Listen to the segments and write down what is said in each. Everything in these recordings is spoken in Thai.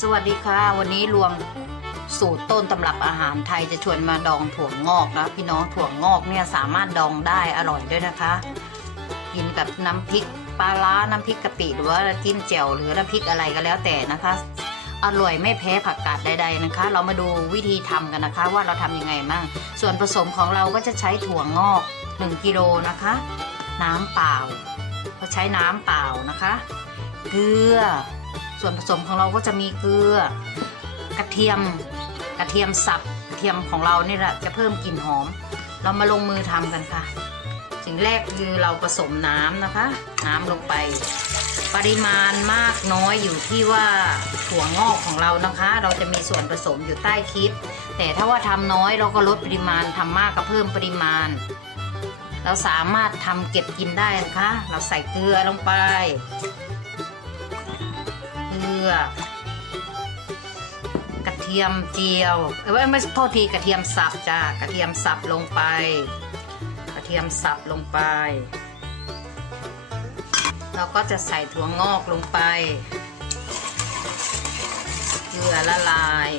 สวัสดีค่ะ วันนี้รวมสูตรต้นตำรับอาหารไทยจะชวนมาดองถั่วงอกนะพี่น้องถั่วงอกเนี่ยสามารถดองได้อร่อยด้วยนะคะ กินกับน้ำพริกปลาร้าน้ำพริกกะปิหรือว่าจิ้มแจ่วหรือน้ำพริกอะไรก็แล้วแต่นะคะ อร่อยไม่แพ้ผักกาดใดๆนะคะ เรามาดูวิธีทำกันนะคะ ว่าเราทำยังไงมั่งส่วนผสมของเราก็จะใช้ถั่วงอก 1กิโลนะคะ น้ำเปล่าเราใช้น้ำเปล่านะคะ เกลือ ส่วนผสมของเราก็จะมีเกลือกระเทียมกระเทียมสับกระเทียมของเรานี่แหละจะเพิ่มกลิ่นหอม เรามาลงมือทำกันค่ะ สิ่งแรกคือเราผสมน้ำนะคะ น้ำลงไป ปริมาณมากน้อยอยู่ที่ว่าถั่วงอกของเรานะคะ เราจะมีส่วนผสมอยู่ใต้คลิป แต่ถ้าว่าทำน้อยเราก็ลดปริมาณทำมากก็เพิ่มปริมาณ เราสามารถทำเก็บกินได้นะคะ เราใส่เกลือลงไป อ กระเทียมเจียวเอ้ยไม่โทษทีกระเทียมสับจ้ากระเทียมสับลงไป กระเทียมสับลงไป เราก็จะใส่ถั่วงอกลงไปเกลือละลาย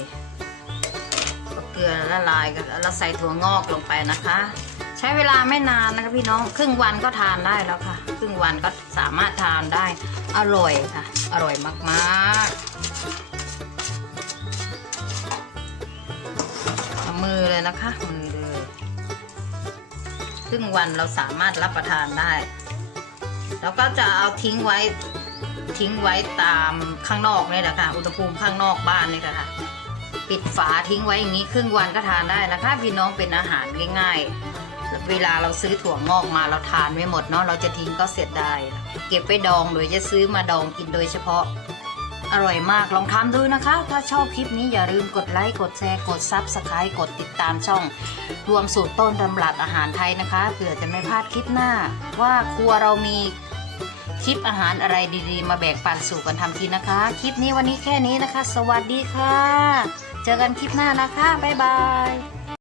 พอเกลือละลายก็เราใส่ถั่วงอกลงไปนะคะ ใช้เวลาไม่นานนะคะพี่น้องครึ่งวันก็ทานได้แล้วค่ะ ครึ่งวันก็สามารถทานได้อร่อยค่ะ อร่อยมากๆอามือเลยนะคะมือเลยครึ่งวันเราสามารถรับประทานได้ แล้วก็จะเอาทิ้งไว้ทิ้งไว้ตามข้างนอกนี่แหละค่ะ อุณหภูมิข้างนอกบ้านนี่แหละค่ะ ปิดฝาทิ้งไว้อย่างนี้ครึ่งวันก็ทานได้นะคะพี่น้องเป็นอาหารง่ายๆ เวลาเราซื้อถั่วงอกมาเราทานไม่หมดเนาะเราจะทิ้งก็เสียดายเก็บไปดองโดยจะซื้อมาดองกินโดยเฉพาะ อร่อยมากลองทำดูนะคะ ถ้าชอบคลิปนี้อย่าลืมกดไลค์กดแชร์กดซับสไครต์กดติดตามช่อง รวมสูตรต้นตำรับอาหารไทยนะคะเผื่อจะไม่พลาดคลิปหน้า ว่าครัวเรามีคลิปอาหารอะไรดีๆ มาแบ่งปันสู่กันทำกินนะคะ คลิปนี้วันนี้แค่นี้นะคะ สวัสดีค่ะ เจอกันคลิปหน้านะคะ บ๊ายบาย